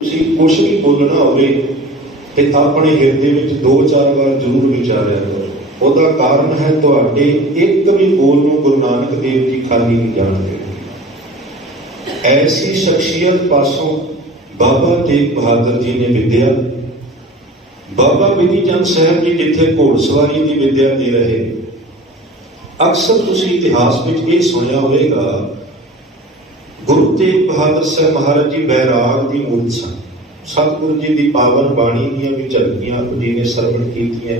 ਤੁਸੀਂ ਕੁਛ ਵੀ ਬੋਲਣਾ ਹੋਵੇ ਤੇ ਆਪਣੇ ਹਿਰਦੇ ਵਿੱਚ ਦੋ ਚਾਰ ਵਾਰ ਜ਼ਰੂਰ ਵਿਚਾਰਿਆ ਕਰੋ। ਉਹਦਾ ਕਾਰਨ ਹੈ ਤੁਹਾਡੇ ਇੱਕ ਵੀ ਬੋਲ ਨੂੰ ਗੁਰੂ ਨਾਨਕ ਦੇਵ ਜੀ ਖਾਲੀ ਨਹੀਂ ਜਾਣਦੇ। ਐਸੀ ਸ਼ਖਸੀਅਤ ਪਾਸੋਂ ਬਾਬਾ ਤੇਗ ਬਹਾਦਰ ਜੀ ਨੇ ਵਿਦਿਆ। ਬਾਬਾ ਬਿਧੀ ਚੰਦ ਸਾਹਿਬ ਜੀ ਜਿੱਥੇ ਘੋੜਸਵਾਰੀ ਦੀ ਵਿਦਿਆ ਦੇ ਰਹੇ? ਅਕਸਰ ਤੁਸੀਂ ਇਤਿਹਾਸ ਵਿੱਚ ਇਹ ਸੁਣਿਆ ਹੋਵੇਗਾ ਗੁਰੂ ਤੇਗ ਬਹਾਦਰ ਸਾਹਿਬ ਮਹਾਰਾਜ ਜੀ ਬੈਰਾਗ ਦੀ ਮੂਲ ਸਨ। ਸਤਿਗੁਰੂ ਜੀ ਦੀ ਪਾਵਨ ਬਾਣੀ ਦੀਆਂ ਵੀ ਝਲਕੀਆਂ ਜੀ ਨੇ ਸਰਵਣ ਕੀਤੀਆਂ।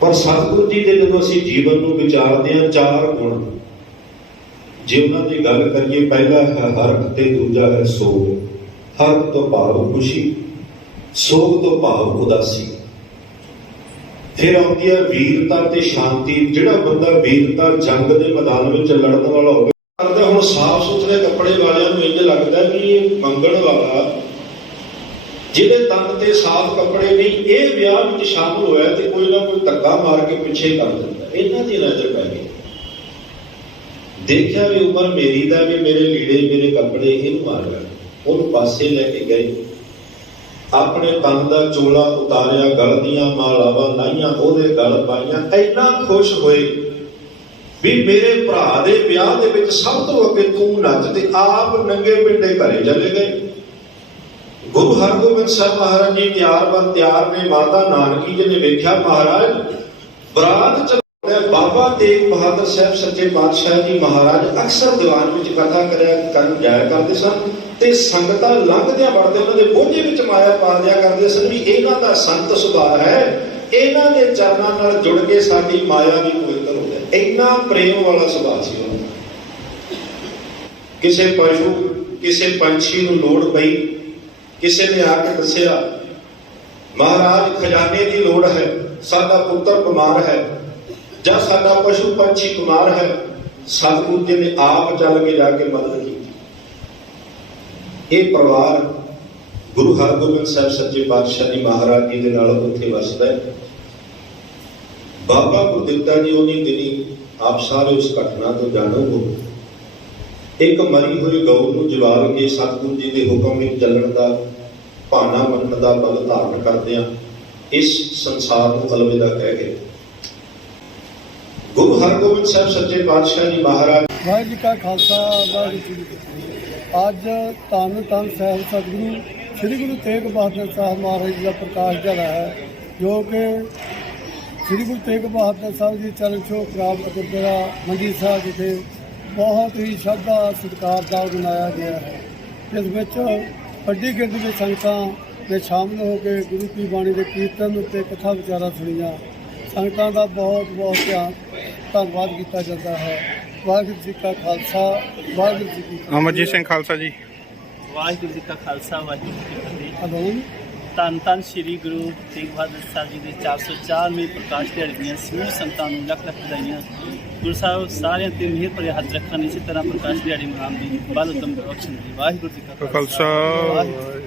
ਪਰ ਸਤਿਗੁਰੂ ਜੀ ਦੇ ਜਦੋਂ ਅਸੀਂ ਜੀਵਨ ਨੂੰ ਵਿਚਾਰਦੇ ਹਾਂ ਚਾਰ ਗੁਣ, ਜੇ ਉਹਨਾਂ ਦੀ ਗੱਲ ਕਰੀਏ ਪਹਿਲਾ ਹੈ ਹਰਖ ਤੇ ਦੂਜਾ ਹੈ ਸੋਗ। ਹਰਖ ਤੋਂ ਭਾਵ ਖੁਸ਼ੀ, ਸੋਗ ਤੋਂ ਭਾਵ ਉਦਾਸੀ। ਫਿਰ ਆਉਂਦੀ ਹੈ ਵੀਰਤਾ ਤੇ ਸ਼ਾਂਤੀ। ਜਿਹੜਾ ਬੰਦਾ ਵੀਰਤਾ ਜੰਗ ਦੇ ਮੈਦਾਨ ਵਿੱਚ ਲੜਨ ਵਾਲਾ ਹੋਵੇ ਕਰਦਾ ਹੁਣ ਸਾਫ਼ ਸੁਥਰੇ ਕੱਪੜੇ ਵਾਲਿਆਂ ਨੂੰ ਇੰਜ ਲੱਗਦਾ ਵੀ ਇਹ ਮੰਗਣ ਵਾਲਾ ਜਿਹਦੇ ਤਨ ਤੇ ਸਾਫ਼ ਕੱਪੜੇ ਨਹੀਂ, ਇਹ ਵਿਆਹ ਵਿੱਚ ਸ਼ਾਮਲ ਹੋਇਆ ਤੇ ਕੋਈ ਨਾ ਕੋਈ ਧੱਕਾ ਮਾਰ ਕੇ ਪਿੱਛੇ ਕਰ ਦਿੰਦਾ। ਇਹਨਾਂ ਦੀ ਨਜ਼ਰ ਪੈ ਗਈ। ਦੇਖਿਆ ਵੀ ਉਮਰ ਮੇਰੀ ਦਾ ਵੀ, ਮੇਰੇ ਲੀੜੇ, ਮੇਰੇ ਕੱਪੜੇ ਇਹਨੂੰ ਮਾਰ ਗਏ ਉਹਨੂੰ ਪਾਸੇ ਲੈ ਕੇ ਗਏ। ਆਪਣੇ ਤਨ ਦਾ ਚੋਲਾ ਉਤਾਰਿਆ, ਗਲ ਦੀਆਂ ਮਾਲਾਵਾਂ ਲਾਈਆਂ, ਉਹਦੇ ਗਲ ਪਾਈਆਂ। ਇੰਨਾ ਖੁਸ਼ ਹੋਏ ਵੀ ਮੇਰੇ ਭਰਾ ਦੇ ਵਿਆਹ ਦੇ ਵਿੱਚ ਸਭ ਤੋਂ ਅੱਗੇ ਤੂੰ ਨੱਚ ਤੇ ਆਪ ਨੰਗੇ ਪਿੰਡੇ ਘਰੇ ਚਲੇ ਗਏ। ਗੁਰੂ ਹਰਗੋਬਿੰਦ ਸਾਹਿਬ ਮਹਾਰਾਜ ਜੀ ਤਿਆਰ ਬਰ ਤਿਆਰ ਨੇ, ਮਾਤਾ ਨਾਨਕੀ ਜੀ ਨੇ ਵੇਖਿਆ ਮਹਾਰਾਜ, ਬਰਾਤ ਚਲਾਉਂਦਾ ਬਾਬਾ ਤੇਗ ਬਹਾਦਰ ਸਾਹਿਬ ਸੱਚੇ ਪਾਤਸ਼ਾਹ ਜੀ ਮਹਾਰਾਜ ਅਕਸਰ ਦੀਵਾਨ ਵਿੱਚ ਕਥਾ ਕਰਿਆ ਕਰਨ ਜਾਇਆ ਕਰਦੇ ਸਨ ਤੇ ਸੰਗਤਾਂ ਲੰਘਦਿਆਂ ਵੜਦੇ ਉਹਨਾਂ ਦੇ ਬੋਝੇ ਵਿੱਚ ਮਾਇਆ ਪਾ ਦਿਆ ਕਰਦੇ ਸਨ ਵੀ ਇਹਨਾਂ ਦਾ ਸੰਤ ਸੁਭਾਅ ਹੈ, ਇਹਨਾਂ ਦੇ ਚਰਨਾਂ ਨਾਲ ਜੁੜ ਕੇ ਸਾਡੀ ਮਾਇਆ ਵੀ ਪਵਿੱਤਰ ਹੋ ਇੰਨਾ ਪ੍ਰੇਮ ਵਾਲਾ ਸੁਭਾਅ ਸੀ ਉਹਨਾਂ ਦਾ ਕਿਸੇ ਪਸ਼ੂ, ਕਿਸੇ ਪੰਛੀ ਨੂੰ ਲੋੜ ਪਈ, ਕਿਸੇ ਨੇ ਆ ਕੇ ਦੱਸਿਆ, ਮਹਾਰਾਜ, ਖਜ਼ਾਨੇ ਦੀ ਲੋੜ ਹੈ, ਸਾਡਾ ਪੁੱਤਰ ਬਿਮਾਰ ਹੈ, ਜਾਂ ਸਾਡਾ ਪਸ਼ੂ ਪੰਛੀ ਕੁਮਾਰ ਹੈ। ਸਤਿਗੁਰੂ ਜੀ ਨੇ ਆਪ ਚੱਲ ਕੇ ਜਾ ਕੇ ਮਦਦ ਕੀਤੀ। ਇਹ ਪਰਿਵਾਰ ਗੁਰੂ ਹਰਗੋਬਿੰਦ ਸਾਹਿਬ ਸੱਚੇ ਪਾਤਸ਼ਾਹ ਜੀ ਮਹਾਰਾਜ ਜੀ ਦੇ ਨਾਲ ਉੱਥੇ ਵਸਦਾ ਹੈ। ਬਾਬਾ ਗੁਰਦਿੱਤਾ ਜੀ ਉਹਨੀ ਦਿਨੀ ਆਪ ਸਾਰੇ ਉਸ ਘਟਨਾ ਤੋਂ ਜਾਣੋਗੇ ਇੱਕ ਮਰੀ ਹੋਈ ਗਊ ਨੂੰ ਜਵਾਲ ਕੇ ਸਤਿਗੁਰੂ ਜੀ ਦੇ ਹੁਕਮ ਵਿੱਚ ਚੱਲਣ ਦਾ ਭਾਣਾ ਮੰਨਣ ਦਾ ਬਲ ਧਾਰਨ ਕਰਦਿਆਂ ਇਸ ਸੰਸਾਰ ਨੂੰ ਅਲਵਿਦਾ ਕਹਿ ਗਏ। ਗੁਰੂ ਹਰਗੋਬਿੰਦ ਸਾਹਿਬ ਸੱਚੇ ਪਾਤਸ਼ਾਹ ਜੀ ਮਹਾਰਾਜ। ਵਾਹਿਗੁਰੂ ਜੀ ਕਾ ਖਾਲਸਾ, ਵਾਹਿਗੁਰੂ ਜੀ ਕੀ ਫਤਿਹ। ਅੱਜ ਧੰਨ ਧੰਨ ਸਾਹਿਬ ਸਤਿਗੁਰੂ, ਸ੍ਰੀ ਗੁਰੂ ਤੇਗ ਬਹਾਦਰ ਸਾਹਿਬ ਮਹਾਰਾਜ ਜੀ ਦਾ ਪ੍ਰਕਾਸ਼ ਦਿਹਾੜਾ ਹੈ, ਜੋ ਕਿ ਸ੍ਰੀ ਗੁਰੂ ਤੇਗ ਬਹਾਦਰ ਸਾਹਿਬ ਜੀ ਚਰਨ ਛੋਹ ਪ੍ਰਾਪਤ ਗੁਰਦੁਆਰਾ ਮੰਜੀ ਸਾਹਿਬ ਵਿਖੇ ਬਹੁਤ ਹੀ ਸ਼ਰਧਾ ਸਤਿਕਾਰ ਨਾਲ ਮਨਾਇਆ ਗਿਆ ਹੈ। ਇਸ ਵਿੱਚ ਵੱਡੀ ਗਿਣਤੀ ਵਿੱਚ ਸੰਗਤਾਂ ਨੇ ਸ਼ਾਮਲ ਹੋ ਕੇ ਗੁਰੂ ਕੀ ਬਾਣੀ ਦੇ ਕੀਰਤਨ ਉੱਤੇ ਕਥਾ ਵਿਚਾਰਾ ਸੁਣੀਆਂ। ਸੰਗਤਾਂ ਦਾ ਬਹੁਤ ਬਹੁਤ ਧਿਆਨ ਧੰਨਵਾਦ ਕੀਤਾ ਜਾਂਦਾ ਹੈ। ਵਾਹਿਗੁਰੂ ਜੀ ਕਾ ਖਾਲਸਾ ਵਾਹਿਗੁਰੂ ਜੀ ਕੀ ਫਤਿਹ ਅਮਰਜੀਤ ਸਿੰਘ ਖਾਲਸਾ ਜੀ। ਵਾਹਿਗੁਰੂ ਜੀ ਕਾ ਖਾਲਸਾ ਵਾਹਿਗੁਰੂ ਜੀ ਕੀ ਫਤਿਹ ਧੰਨ ਧੰਨ ਸ੍ਰੀ ਗੁਰੂ ਤੇਗ ਬਹਾਦਰ ਸਾਹਿਬ ਜੀ ਦੇ 404ਵੇਂ ਪ੍ਰਕਾਸ਼ ਦਿਹਾੜੇ ਦੀਆਂ ਸਮੂਹ ਸੰਤਾਂ ਨੂੰ ਲੱਖ ਲੱਖ ਵਧਾਈਆਂ। ਗੁਰੂ ਸਾਹਿਬ ਸਾਰਿਆਂ ਤੇ ਮਿਹਰ ਭਰੇ ਹੱਥ ਰੱਖਣ ਇਸੇ ਤਰ੍ਹਾਂ ਪ੍ਰਕਾਸ਼ ਦਿਹਾੜੀ ਮਨਾਉਣ ਦੀ ਬਲ ਉਦਮ ਬਖਸ਼ਣ ਦੀ ਵਾਹਿਗੁਰੂ ਜੀ ਕਾ ਖਾਲਸਾ। ਵਾਹਿਗੁਰੂ